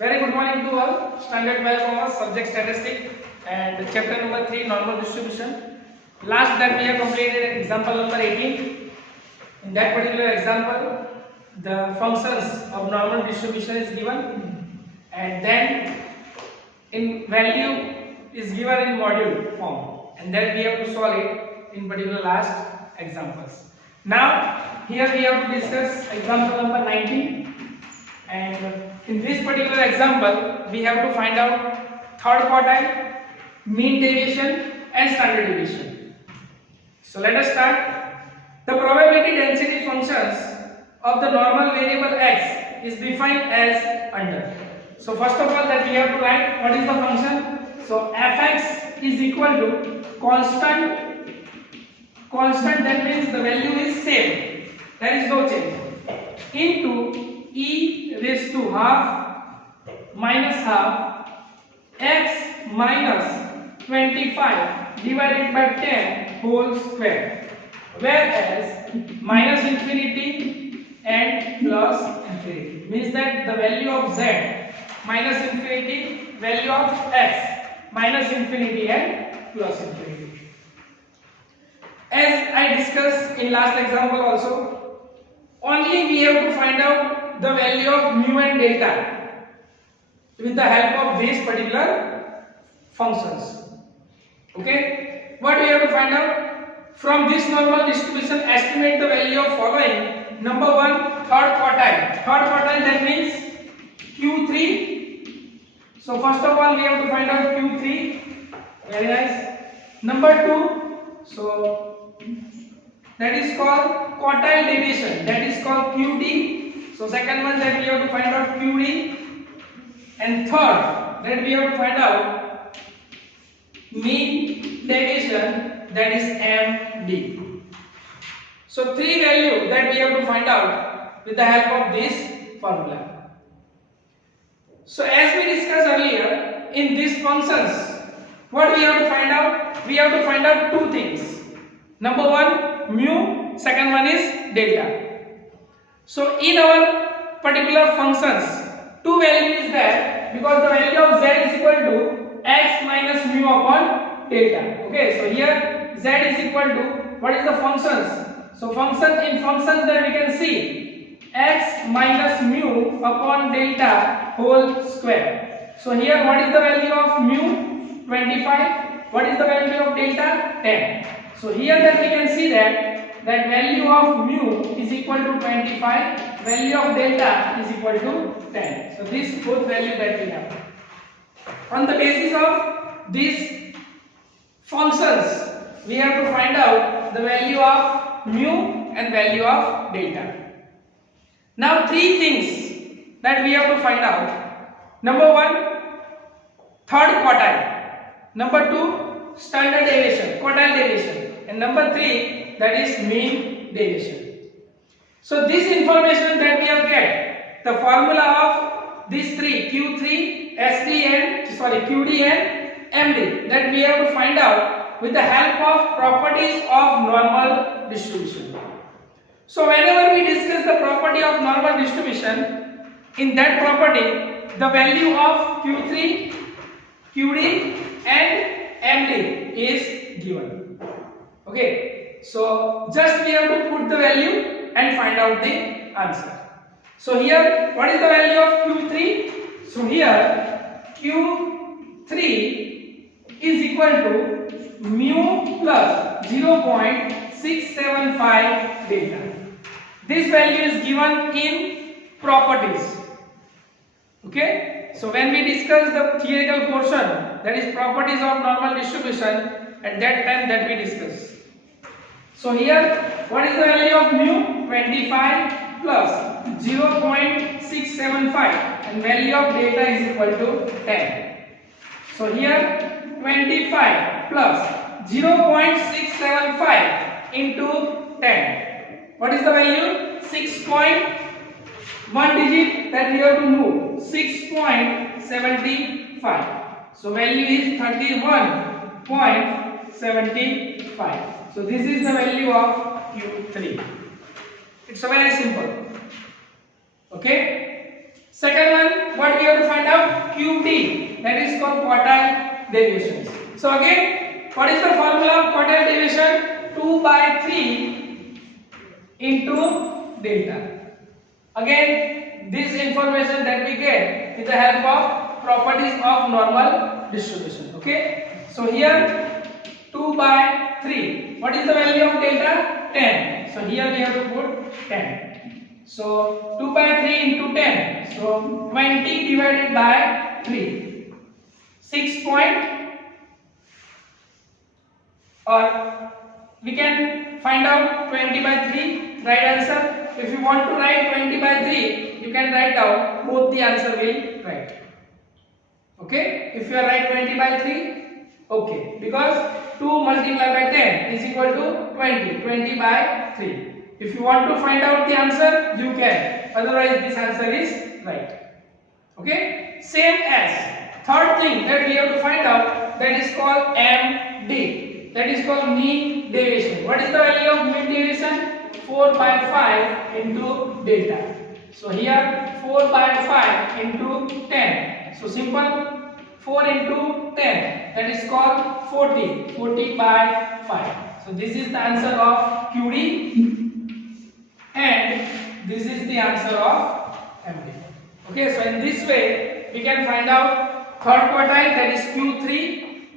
Very good morning to all. Standard 12 Commerce, subject statistic, and chapter number 3, normal distribution. Last that we have completed example number 18. In that particular example, the functions of normal distribution is given, and then in value is given in module form, and then we have to solve it in particular last examples. Now here we have to discuss example number 19, and in this particular example we have to find out third quartile, mean deviation and standard deviation. So let us start. The probability density functions of the normal variable x is defined as under. So first of all that we have to write what is the function. So fx is equal to constant, that means the value is same, there is no change, into e raised to half minus half x minus 25 divided by 10 whole square, whereas minus infinity and plus infinity means that the value of z minus infinity, value of x minus infinity and plus infinity. As I discussed in last example also, only we have to find out the value of mu and delta with the help of these particular functions. Okay, what we have to find out? From this normal distribution, estimate the value of following. Number 1, third quartile. Third quartile, that means Q3. So first of all we have to find out Q3. Very nice. Number 2, so that is called quartile deviation, that is called QD. So second one that we have to find out QD, and third that we have to find out mean deviation, that is MD. So three values that we have to find out with the help of this formula. So as we discussed earlier, in these functions what we have to find out? We have to find out two things. Number 1 mu, second one is delta. So in our particular functions, two values is there because the value of z is equal to x minus mu upon delta. Okay, so here z is equal to what is the functions? So in functions that we can see x minus mu upon delta whole square. So here what is the value of mu? 25. What is the value of delta? 10. So here that we can see that value of mu is equal to 25, value of delta is equal to 10. So this both value that we have. On the basis of these functions, we have to find out the value of mu and value of delta. Now three things that we have to find out. Number 1, third quartile. Number 2, standard deviation, quartile deviation, and number 3, that is mean deviation. So this information that we have get, the formula of these three, Q3, QD and MD, that we have to find out with the help of properties of normal distribution. So whenever we discuss the property of normal distribution, in that property the value of Q3, QD and MD is given. Okay, so just we have to put the value and find out the answer. So here what is the value of Q3? So here Q3 is equal to mu plus 0.675 delta. This value is given in properties. Okay, so when we discuss the theoretical portion, that is properties of normal distribution, at that time that we discuss. So here what is the value of mu? 25 plus 0.675 and value of delta is equal to 10. So here 25 plus 0.675 into 10. What is the value? 6.1 digit that we have to move. 6.75. So value is 31.75. So this is the value of Q3. It's very simple. Okay. Second one, what we have to find out? QD, that is called quartile deviations. So again, what is the formula of quartile deviation? 2 by 3 into delta. Again, this information that we get with the help of properties of normal distribution. Okay, so here 2 by 3. What is the value of delta? 10. So here we have to put 10. So 2 by 3 into 10. So 20 divided by 3. 6 point, or we can find out 20 by 3. Right answer. If you want to write 20 by 3, you can write down both the answer will write. Okay. If you write 20 by 3, okay, because 2 multiplied by 10 is equal to 20. 20 by 3. If you want to find out the answer, you can. Otherwise, this answer is right. Okay. Same as third thing that we have to find out, that is called MD. That is called mean deviation. What is the value of mean deviation? 4 by 5 into delta. So here 4 by 5 into 10. So simple, 4 into 10, that is called 40. 40 by 5. So this is the answer of QD and this is the answer of MD. Okay, so in this way we can find out third quartile, that is Q3,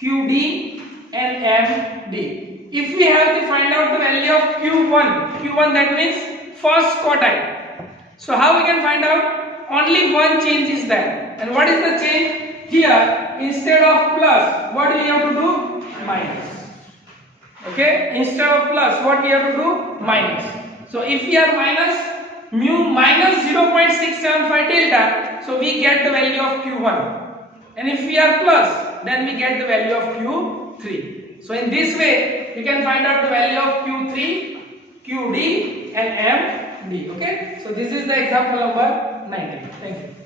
QD and MD. If we have to find out the value of Q1 that means first quartile. So how we can find out? Only one change is there. And what is the change? Here, instead of plus, what we have to do? Minus. Okay? Instead of plus, what we have to do? Minus. So if we are minus, mu minus 0.675 delta, so we get the value of Q1. And if we are plus, then we get the value of Q3. So in this way, we can find out the value of Q3, QD and MD. Okay? So this is the example number 19. Thank you.